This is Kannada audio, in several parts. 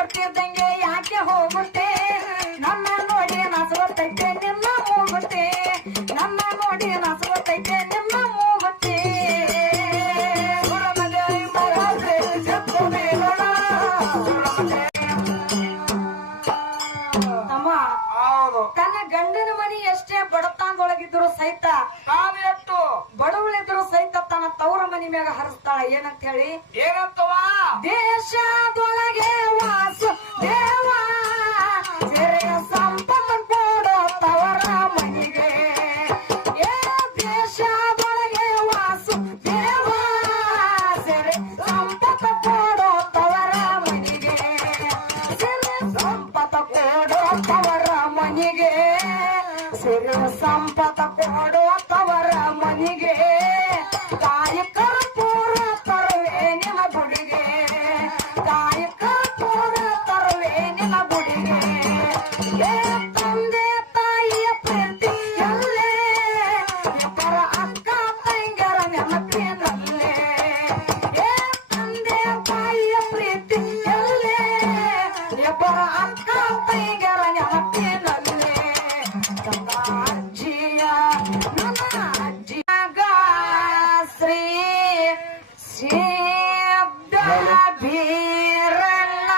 ನೋಡ್ತಿದ್ದಂಗೆ ಯಾಕೆ ಹೋಗುತ್ತೆ ನನ್ನ ನೋಡಿ ನಸವತ್ತೈತೆ ನಿನ್ನ ಮೂಗುತ್ತೆ ನನ್ನ ನೋಡಿ ನಸವತ್ತೈತೆ ನಿನ್ನ ಮೂಗುತ್ತೆ ತನ್ನ ಗಂಡನ ಮನಿ ಎಷ್ಟೇ ಬಡತನದೊಳಗಿದ್ರು ಸಹಿತ ಎಷ್ಟು ಬಡವಳಿದ್ರು ಸಹಿತ ತನ್ನ ತವರ ಮನಿ ಮ್ಯಾಗ ಹರಿಸ್ತಾಳ ಏನಂತ ಹೇಳಿ ಏನಂತವ ದೇಶದೊಳಗೆ ವಾಸು ದೇವ ಸೆರೆಯ ಸಂಪತ್ತು ಕೊಡೋ ತವರ ಮನಿಗೆ ಏ ದೇಶದೊಳಗೆ ವಾಸು ದೇವ ಸೆರೆ ಸಂಪತ್ತು ಕೊಡೋ ತವರ ಮನಿಗೆ ಸೆರೆ ಸಂಪತ್ತು ಕೊಡೋ ತವರ ಮನಿಗೆ ಸೆರೆ ಸಂಪತ್ತು ಕೊಡೋ ತವರ ಮನಿಗೆ ಕಾಯಿ ಕರ್ಪೂರ ತರುವೆ ನಿನ್ನ ಗುಡಿಗೆ ಕಾಯಿ ಕರ್ಪೂರ ತರುವೆ ನಿನ್ನ ಗುಡಿಗೆ ಏ ತಂದೆ ತಾಯಿಯ ಪ್ರೀತಿ ಎಲ್ಲೇ ಇಬ್ಬರ ಅಕ್ಕ ತಂಗರ ನೆನಪಿನಲ್ಲೇ ಏ ತಂದೆ ತಾಯಿಯ ಪ್ರೀತಿ ಎಲ್ಲೇ ಇಬ್ಬರ ಅಕ್ಕ ತಂಗರ ನೆನಪಿನಲ್ಲೇ ಅಜ್ಜಿಯ ನನ್ನ ಅಜ್ಜಿಯಾಗ ಶ್ರೀ ಸಿದ್ಧ ಬೀರಣ್ಣ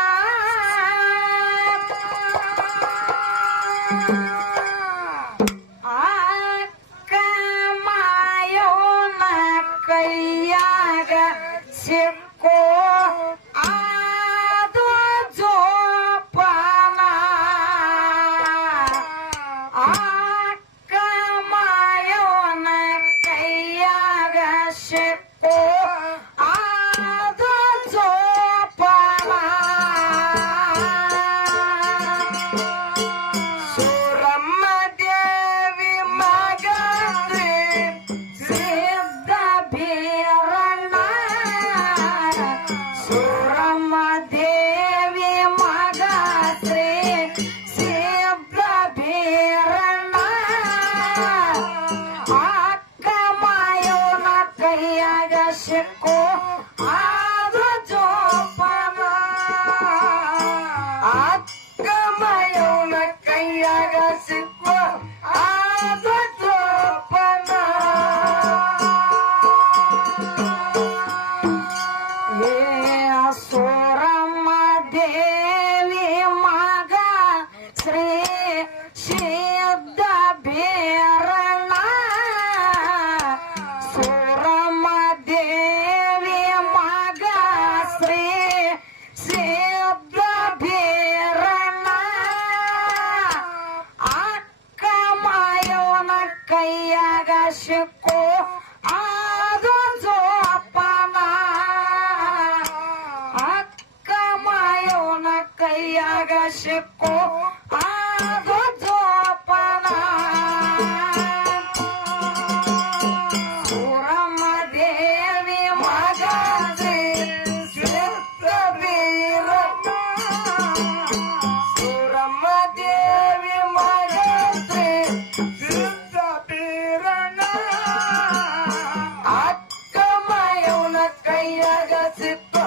ಅಕ್ಕ ಮಾಯೋನ ಕೈಯಾಗ ಸಿಕ್ಕೋ ಅದು ಜೋಪಾನ ಅಕ್ಕ ಮಾಯೋನ ಕೈಯಾಗ ಸಿಕ್ಕೋ ಅದು ಜೋಪಾನ ಸೂರಮ್ಮ ದೇವಿ ಮಗ ಸಿದ್ಧ ಬೀರಣ್ಣ ಸೂರಮ್ಮ ದೇವಿ ಮಗ ಶ್ರೀ ಸಿದ್ಧ ಬೀರಣ್ಣ ಅಕ್ಕ ಮಾಯೋನ ಕೈಯಾಗ ಸಿಕ್ಕೋ ಅದು ಜೋಪಾನ ಅಕ್ಕ ಮಾಯೋನ ಕೈಯಾಗ ಸಿಕ್ಕೋ ಅದು ಜೋಪಾನ ಏ ಸೂರಮ್ಮ ದೇವಿ ಮಗ ಶ್ರೀ ಸಿದ್ಧ ಬೀರಣ್ಣ ಸೂರಮ್ಮ ದೇವಿ ಮಗ ಶ್ರೀ ಸಿದ್ಧ ಬೀರಣ್ಣ ಅಕ್ಕ ಮಾಯೋನ ಕೈಯಾಗ ಸಿಕ್ಕೋ ಅದು ಜೋಪಾನ ಅಕ್ಕ ಮಾಯೋನ ಕೈಯಾಗ ಸಿಕ್ಕೋ ಅದು ಜೋಪಾನ ಸೂರಮ್ಮ ದೇವಿ ಮಗ ಶ್ರೀ ಸಿದ್ಧ ಬೀರಣ್ಣ ಸೂರಮ್ಮ ದೇವಿ ಮಗ ಶ್ರೀ ಸಿದ್ಧ ಬೀರಣ್ಣ ಅಕ್ಕ ಮಾಯವನ ಕೈಯಾಗ ಸಿಕ್ಕು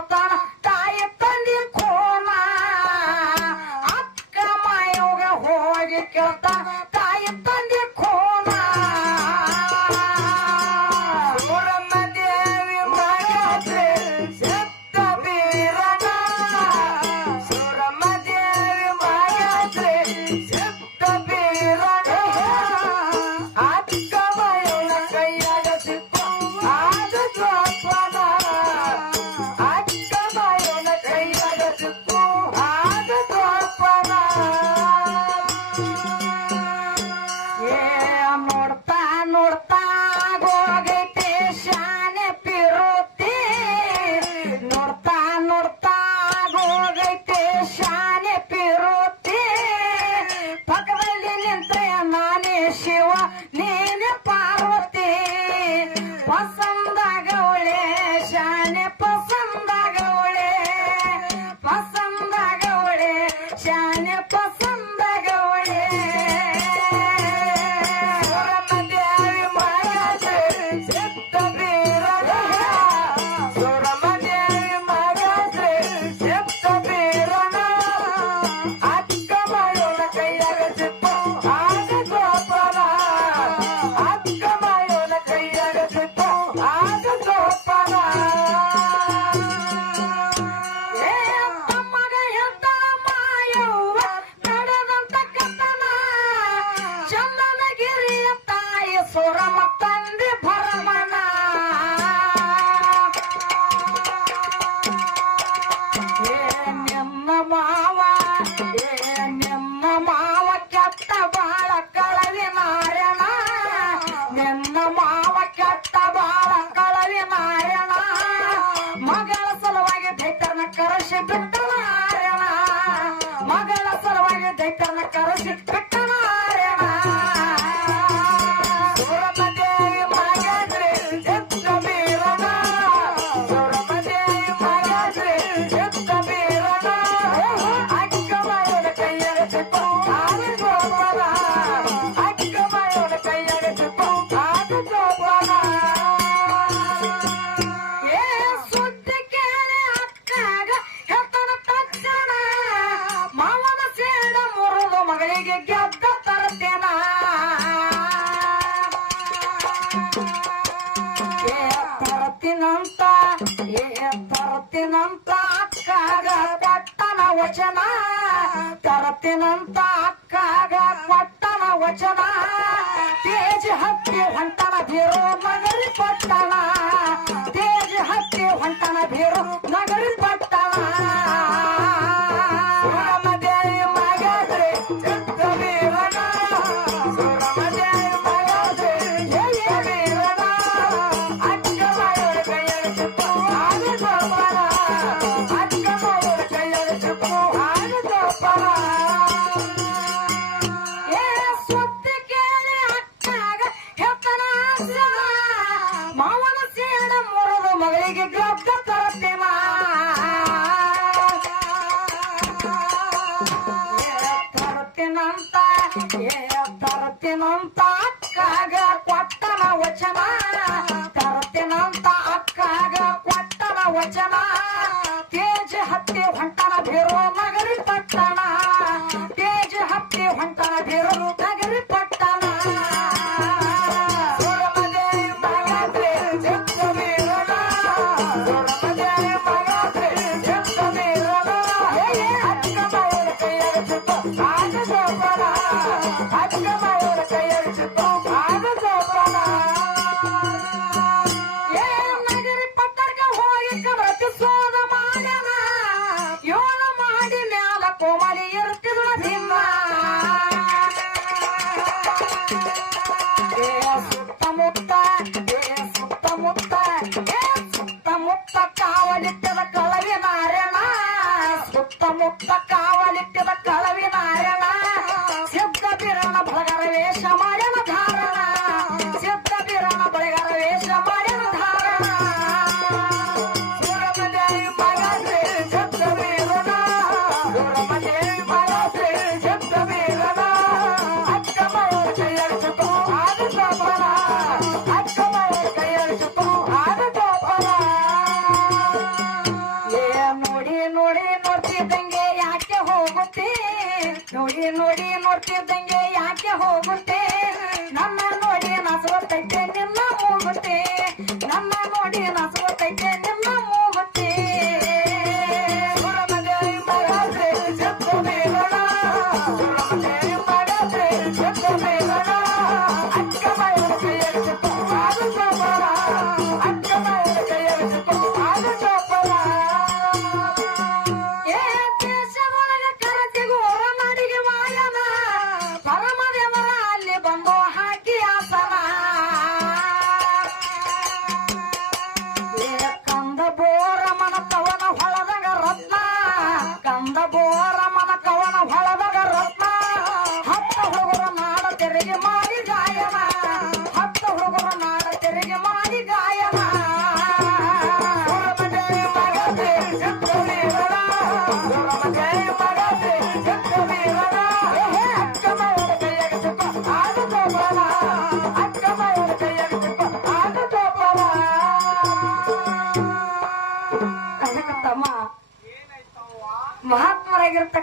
ಕೇಳ್ತಾನ ತಾಯಿ ತಂದಿ ಕೋನ ಅಕ್ಕ ಮಾಯೋಗ ಹೋಗಿ ಕೇಳ್ತಾನ ತಾಯಿ ತಂದಿ ಕೋನ ಸೂರಮ್ಮ ದೇವಿ ಮಗಾದ್ರೆ ಸತ್ತ ಬೀರನ ಸೂರಮ್ಮ ದೇವಿ ಮಗಾದ್ರೆ ಸತ್ತ ಬೀರನ ಅಕ್ಕ ಮಯೋನ ಕೈಯಾಗ ಸಿಕ್ಕು ಆಗ ಜೋಪಾನ ಅಕ್ಕ ಮಯೋನ ಕೈಯಾಗ ಸಿಕ್ಕು ಆಗ ಜೋಪಾನ ಏ ನೋಡ್ತಾ ನೋಡ್ತಾ ಹೋಗೈತೆ ಶಾನೆ ಪಿರುತಿ ನೋಡ್ತಾ ನೋಡ್ತಾ ಹೋಗೈತೆ ಶಾನೆ ಪಿರುತಿ ಪಕ್ಕದಲ್ಲಿ ನಿಂತ್ರೆ ನಾನೇ ಶಿವ ನೀನೆ ಪಾರ್ವತಿ ಪಸಂದಾಗವಳೆ ಶಾನೆ ಪಸಂದಾಗವಳೆ ಪಸಂದಾಗವಳೆ ಶಾನೆ ಪಸಂದಾಗವಳೆ ಸೂರಮ್ಮ ದೇವಿ ಮಗಾದ್ರೆ ಸತ್ತ ಬೀರನ ಸೂರಮ್ಮ ದೇವಿ ಮಗಾದ್ರೆ ಸತ್ತ ಬೀರನ ಅಕ್ಕ ಮಯೋನ ಕೈಯಾಗ ಸಿಕ್ಕು ಆಗ ಜೋಪಾನ ಅಕ್ಕ ಮಯೋನ ಕೈಯಾಗ ಸಿಕ್ಕು ಆಗ ಜೋಪಾನ ಏ ತಮ್ಮಗ ಹೆತ್ತಳ ಮಾಯವ್ವ ನಡೆದಂತ ಕಥನ ಚಂದನಗಿರಿಯ ತಾಯಿ ಸೂರಮ್ಮ ತಂದೆ ಭರಮನ ಏ ನಿಮ್ಮ ಮಾವ ಏ ನಿಮ್ಮ ಮಾವ ಕೆಟ್ಟ ಬಾಳ ಕಳವಿ ನಾರಾಯಣ ನಿನ್ನ ಮಾವ ಕೆಟ್ಟ ಬಾಳ ಕಳವಿ ನಾರಾಯಣ ಮಗಳ ಸಲುವಾಗಿ ದೈತ್ಯರನ್ನ ಕರೆಸಿ ಬಿಟ್ಟ ನಾರಾಯಣ ಮಗಳ ಸಲುವಾಗಿ ದೈತ್ಯರನ್ನ ಕರೆಸಿ ಬಿಟ್ಟ ನಾರಾಯಣ ಸೂರಮ್ಮ ದೇವಿ ಮಗಾದ್ರೆ ಸತ್ತ ಬೀರನ ಸೂರಮ್ಮ ದೇವಿ ಮಗಾದ್ರೆ ಸತ್ತ ಬೀರನ ಅಕ್ಕ ಮಯೋನ ಕೈಯಾಗ ಸಿಕ್ಕು ಆಗ ಜೋಪಾನ ಅಕ್ಕ ಮಯೋನ ಕೈಯಾಗ ಸಿಕ್ಕು ಆಗ ಜೋಪಾನ ಏ ಸುದ್ದಿ ಕೇಳಿ ಅಕ್ಕಾಗ ಹೆತ್ತನ ತಕ್ಷಣ ಮಾವನ ಸೇಡ ಮುರಿದು ಮಗಳಿಗೆ ಗೆದ್ದ ತರ್ತೇನ ಏ ತರ್ತೀನಂತ ಏ ತರ್ತೀನಂತ ಅಕ್ಕಾಗ ಕೊಟ್ಟನ ವಚನ ತರ್ತೀನಂತ ಅಕ್ಕಾಗ ಕೊಟ್ಟನ ವಚನ ತೇಜ ಹತ್ತಿ ಹೊಂಟನ ಬೀರು ನಗರಿ ಪಟ್ಟಣ ತೇಜ ಹತ್ತಿ ಹೊಂಟನ ಬೀರು ನಗರಿ ಪಟ್ಟಣ ಸೂರಮ್ಮ ದೇವಿ ಮಗಾದ್ರೆ ಸತ್ತ ಬೀರನ ಸೂರಮ್ಮ ದೇವಿ ಮಗಾದ್ರೆ ಸತ್ತ ಬೀರನ ಅಕ್ಕ ಮಯೋನ ಕೈಯಾಗ ಸಿಕ್ಕು ಆಗ ಜೋಪಾನ ಅಕ್ಕ ಮಯೋನ ಕೈಯಾಗ ಸಿಕ್ಕು ಆಗ ಜೋಪಾನ ಏ ಸುದ್ದಿ ಕೇಳಿ ಅಕ್ಕಾಗ ಹೆತ್ತನ ಆಸನ ಮಾವನ ಸೇಡ ಮುರಿದು ಮಗಳಿಗೆ ಗೆದ್ದ ತರ್ತೇನ ತರ್ತೀನಂತ ತರ್ತೀನಂತ ಅಕ್ಕಾಗ ಕೊಟ್ಟನ ವಚನ ತರ್ತೀನಂತ ಅಕ್ಕಾಗ ಕೊಟ್ಟನ ವಚನ ತೇಜ ಹತ್ತಿ ಹೊಂಟನ ಬೀರು ನಗರಿ ಪಟ್ಟಣ ತೇಜ ಹತ್ತಿ ಹೊಂಟನ ಬೀರು ನಗರಿ ಪಟ್ಟಣ ಸೂರಮ್ಮ ದೇವಿ ಮಗಾದ್ರೆ ಸತ್ತ ಬೀರನ ಸೂರಮ್ಮ ದೇವಿ ಮಗಾದ್ರೆ ಸತ್ತ ಬೀರನ ಅಕ್ಕ ಮಯೋನ ಕೈಯಾಗ ಸಿಕ್ಕು ಆಗ ಜೋಪಾನ ಅಕ್ಕ ಮಯೋನ ಕೈಯಾಗ ಸಿಕ್ಕು ಆಗ ಜೋಪಾನ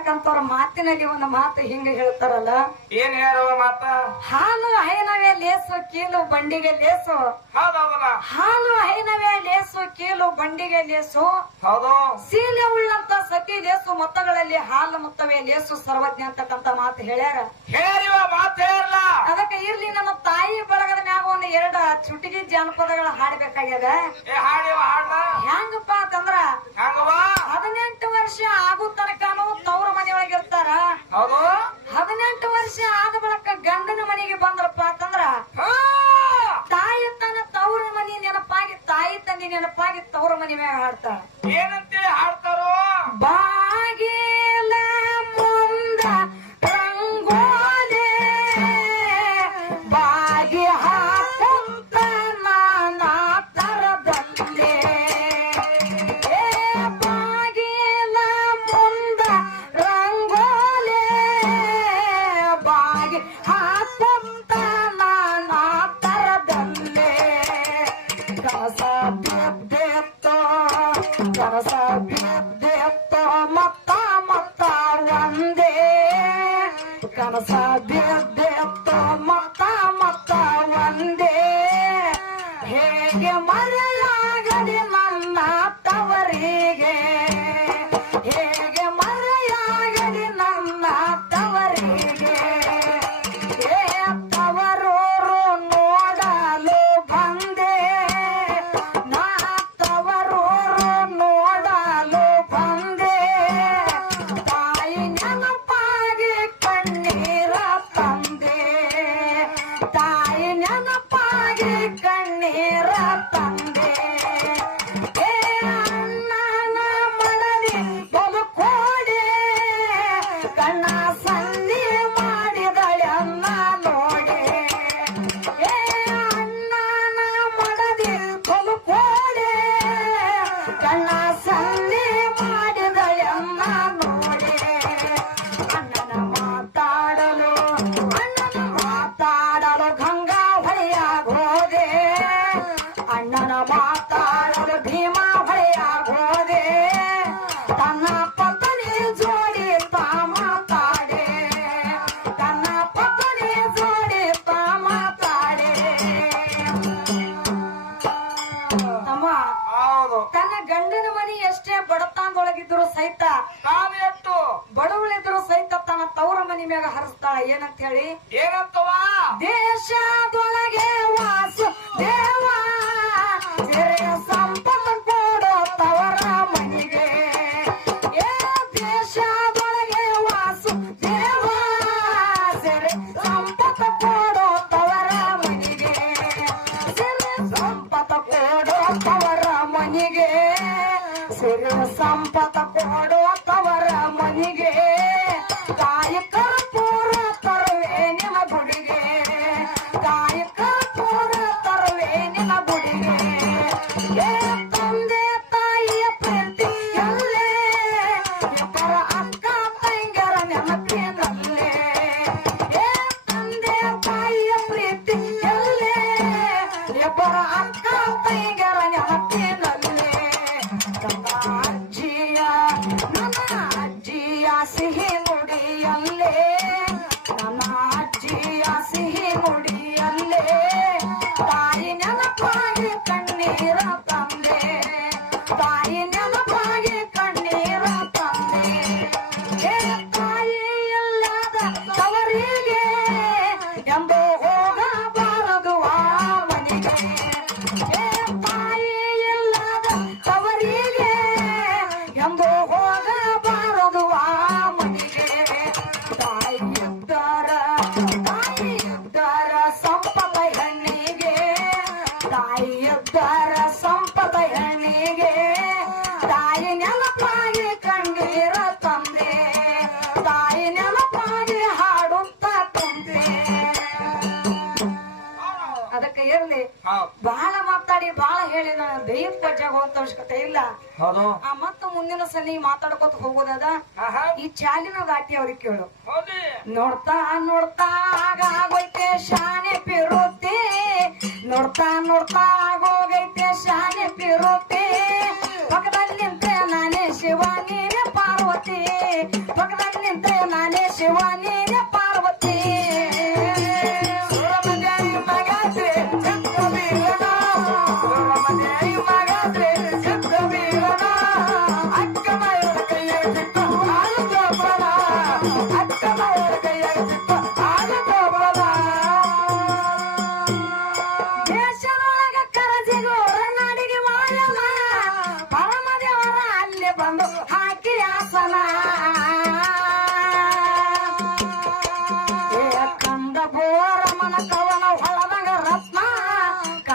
ಅಂತಕ್ಕಂಥವ್ರ ಮಾತಿನಲ್ಲಿ ಒಂದು ಮಾತು ಹಿಂಗ ಹೇಳ್ತಾರಲ್ಲ, ಏನ್ ಹೇಳುವ ಮಾತ? ಹಾಲು ಹೈನವೇ ಲೇಸು ಕೀಲು ಬಂಡಿಗೆ ಲೇಸು. ಹೌದೌದಲ್ಲ, ಹಾಲು ಹೈನವೇ ಲೇಸು ಕೀಲು ಬಂಡಿಗೆ ಲೇಸು. ಹೌದು. ಸೀಲೆ ಉಳ್ಳಂತ ಸತಿ ಲೇಸು ಮೊತ್ತಗಳಲ್ಲಿ ಹಾಲು ಮೊತ್ತವೇ ಲೇಸು ಸರ್ವಜ್ಞ ಅಂತಕ್ಕಂತ ಮಾತು ಹೇಳ್ಯಾರ. ಹೇಳಿವ ಮಾತು ಹೇಳಲ್ಲ. ಅದಕ್ಕೆ ಇರ್ಲಿ ನಮ್ಮ ತಾಯಿ ಬಳಗದ ಮ್ಯಾಗ ಒಂದು 2 ಚುಟಿಗಿ ಜಾನಪದಗಳ ಹಾಡ್ಬೇಕಾಗ್ಯದ. ಹಾಡಿವ ಹಾಡ ಹೆಂಗಪ್ಪ ಅಂತಂದ್ರ ಹಂಗವ 18 ವರ್ಷ ಆಗೋ ತನಕನು ತವ್ರ ಮನೆಯೊಳಗೆ ಇರ್ತಾರ. ಹೌದು. 18 ವರ್ಷ ಆದ ಬಳಿಕ ಗಂಡನ ಮನೆಗೆ ಬಂದ್ರಪ್ಪ ಅಂತಂದ್ರ ಹಾ. ತಾಯಿ ತನ್ನ ತವ್ರ ಮನಿ ನೆನಪಾಗಿ, ತಾಯಿ ತಂದೆ ನೆನಪಾಗಿ ತವ್ರ ಮನೆ ಮ್ಯಾಗ ಹಾಡ್ತಾಳ. ಏನಂತೇಳಿ ಹಾಡ್ತಾರೋ? ಬಾಗಿಲ ಮುಂದ ರಂಗೋಲೆ ಬಾಗಿ ಹಾಕುತ್ತ ನಾನಾ ತರದಲ್ಲೇ. ಬಾಗಿಲ ಮುಂದ ರಂಗೋಲೆ ಬಾಗಿ ಹಾಕುತ್ತ ನಾನಾ ತರದಲ್ಲೇ. ಕನಸ ಬಿದ್ದೆತ್ತೋ ಕನಸ ಬಿದ್ದೆತ್ತೋ ಮತ್ತ ಮತ್ತ ಒಂದೇ. ಕನಸ ಬಿದ್ದೆತ್ತೋ ಮತ್ತ ಮತ್ತ ಒಂದೇ. ಹೇಗೆ ಮರೆಯಾಗಲಿ ನನ್ನ ತವರಿಗೆ, ಹೇಗೆ ಮರೆಯಾಗಲಿ ನನ್ನ ತವರಿಗೆ. ತವರೂರು ನೋಡಲು ಬಂದೆ, ನಾ ತವರೂರು ನೋಡಲು ಬಂದೆ. ತಾಯಿ ನೆನಪಾಗಿ ಕಣ್ಣೀರ ತಂದೆ, ತಾಯಿ ನೆನಪಾಗಿ ಕಣ್ಣೀರ ತಂದೆ. ಅಣ್ಣನ ಮನದಿ ಬದುಕೋಡೆ ಕಣ್ಣ ಸನ್ನಿ ಮಾಡಿದಳನ್ನ ನೋಡೆ. ಅಣ್ಣನ ಮನದಿ ಬದುಕೋಡೆ ಕಣ್ಣ ಸನ್ನಿ ಮಾಡಿದಳನ್ನ ನೋಡೆ. ಅಣ್ಣನ ಮಾತಾಡಲು ಗಂಗಾ ಹೊಳೆಯಾಗೋದೆ, ಅಣ್ಣನ ಮಾತಾಡಲು ಭೀಮಾ ಹೊಳೆಯಾಗೋದೆ. ತನ್ನ ಪತ್ನಿ ಜೋಡಿ ತಾ ಮಾತಾಡೆ, ತನ್ನ ಪತ್ನಿ ಜೋಡಿ ತಾ ಮಾತಾಡೆ. ತಮ್ಮ ಹೌದು. ತನ್ನ ಗಂಡನ ಮನಿ ಎಷ್ಟೇ ಬಡತನದೊಳಗಿದ್ರು ಸಹಿತ, ನಾನು ಎಷ್ಟು ಬಡವಳಿದ್ರು ಸಹಿತ ತನ್ನ ತವರ ಮನಿ ಮ್ಯಾಗ ಹರಿಸ್ತಾಳ. ಏನಂತ ಹೇಳಿ? ಏನಂತವ? ದೇಶದೊಳಗೆ ವಾಸು ದೇವ ಸೆರೆಯ ಸಂಪತ್ತು ಕೊಡೋ ತವರ ಮನಿಗೆ. ದೇಶದೊಳಗೆ ವಾಸು ದೇವ ಸೆರೆ ಸಂಪತ್ತು ಕೊಡೋ ತವರ ಮನಿಗೆ. ಸೆರೆ ಸಂಪತ್ತು ಕೊಡೋ ತವರ ಮನಿಗೆ, ಸೆರೆ ಸಂಪತ್ತು ಕೊಡೋ ತವರ ಮನಿಗೆ. ತಾಯಿ ಕರ್ಪೂರ ತರುವೆ ನಿನ್ನ ಗುಡಿಗೆ, ತಾಯಿ ಕರ್ಪೂರ ತರುವೆ ನಿನ್ನ ಗುಡಿಗೆ. ತಂದೆ ತಾಯಿಯ ಪ್ರೀತಿ ಎಲ್ಲೇ, ಇಬ್ಬರ ಅಕ್ಕ ತಂಗರ ನೆನಪಿನಲ್ಲೇ. ತಂದೆ ತಾಯಿಯ ಪ್ರೀತಿ ಎಲ್ಲೇ, ಇಬ್ಬರ ಅಕ್ಕ ತಂಗರ ನೆನಪಿನಲ್ಲೇ. ನನ್ನ ಅಜ್ಜಿಯ ಸಿಹಿ ನುಡಿಯಲ್ಲೇ, ನನ್ನ ಅಜ್ಜಿಯ ಸಿಹಿ ನುಡಿಯಲ್ಲೇ. ತಾಯಿ ನೆನಪಾಗಿ ಕಣ್ಣೀರ ತಂದೆ, ತಾಯಿ ನೆನಪಾಗಿ ಕಣ್ಣೀರ ತಂದೆ. ತಾಯಿ ಇಲ್ಲದ ತವರಿಗೆ ಎಂದು ಹೋಗಬಾರದು ಆ ಮನೆಗೆ. ತಾಯಿ ಇಲ್ಲದ ತವರಿಗೆ ಎಂದು ಹೋಗಬಾರದು ಆ ಮನೆಗೆ. ತಾಯಿ ಇದ್ದರ ಸಂಪದ ಹೆಣ್ಣಿಗೆ, ತಾಯಿ ಇದ್ದರ ಸಂಪದ ಹೆಣ್ಣಿಗೆ. ತಾಯಿ ನೆನಪಾಗಿ ಕಣ್ಣೀರ ತಂದೆ, ತಾಯಿ ನೆನಪಾಗಿ ಹಾಡುತ್ತ ತಂದೆ. ಅದಕ್ಕೆ ಇರ್ಲಿ, ಹೌದು. ಬಹಳ ಮಾತಾಡಿ ಬಹಳ ಹೇಳಿ ನಾನು ದೈಹಿಕ ಪರ್ಜಾಗ ಹೋಗುವಂತ ಅವಶ್ಯಕತೆ ಇಲ್ಲ. ಹೌದು. ಮತ್ತು ಮುಂದಿನ ಸಲ ಮಾತಾಡ್ಕೊತ ಹೋಗೋದದ. ಆಹಾ. ಈ ಚಾಲಿನ ದಾಟಿ ಅವ್ರಿಗೆ ಕೇಳು. ಹೌದಿ. ನೋಡ್ತಾ ನೋಡ್ತಾ ಆಗೋಗೈತೆ ಶಾನೆ ಪಿರುತಿ, ನೋಡ್ತಾ ನೋಡ್ತಾ ಆಗೋಗೈತೆ ಶಾನೆ ಪಿರುತಿ. ಪಕ್ಕದಲ್ಲಿ ನಿಂತೆ ನಾನೇ ಶಿವ ನೀನೇ ಪಾರ್ವತಿ, ಪಕ್ಕದಲ್ಲಿ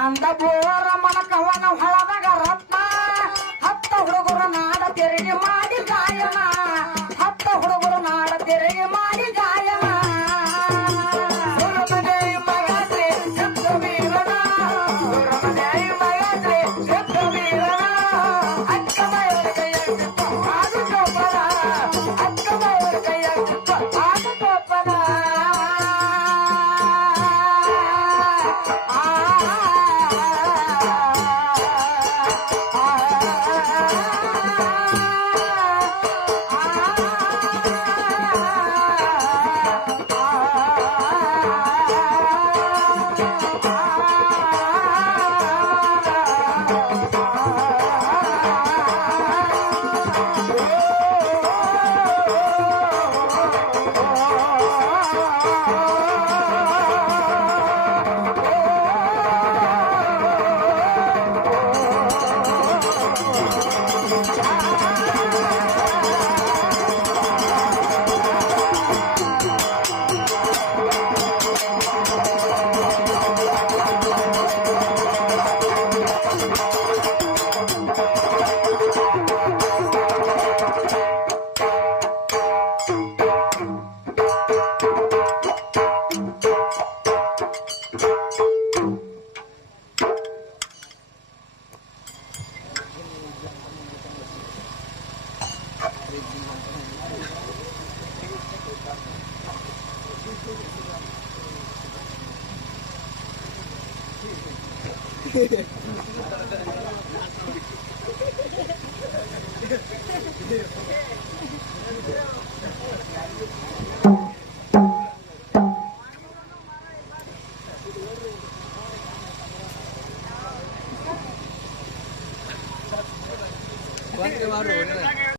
ನಂದ ಬೋರಮ್ಮನ ಕವನ ಹೊಳದಾಗ ರತ್ನ ಹತ್ತ ಹುಡುಗರು ನಾಡ ತೆರಿಗೆ ಮಾಡಿ ಗಾಯನ ಹತ್ತ ಹುಡುಗರು ನಾಡ ತೆರಿಗೆ ಮಾಡಿ ಗಾಯನ ಸುರಮನೆ ಮಗನೇ ಸಿದ್ಧ ವೀರನ ಸುರಮನೆ ಮಗನೇ ಸಿದ್ಧ ವೀರನ ಅಕ್ಕ ಮೈವರ ಕೈಯಾಗಿತ್ತು ಆದು ಚೋಪನ ಅಕ್ಕ ಮೈವರ ಕೈಯಾಗಿತ್ತು ಆದು ಚೋಪನ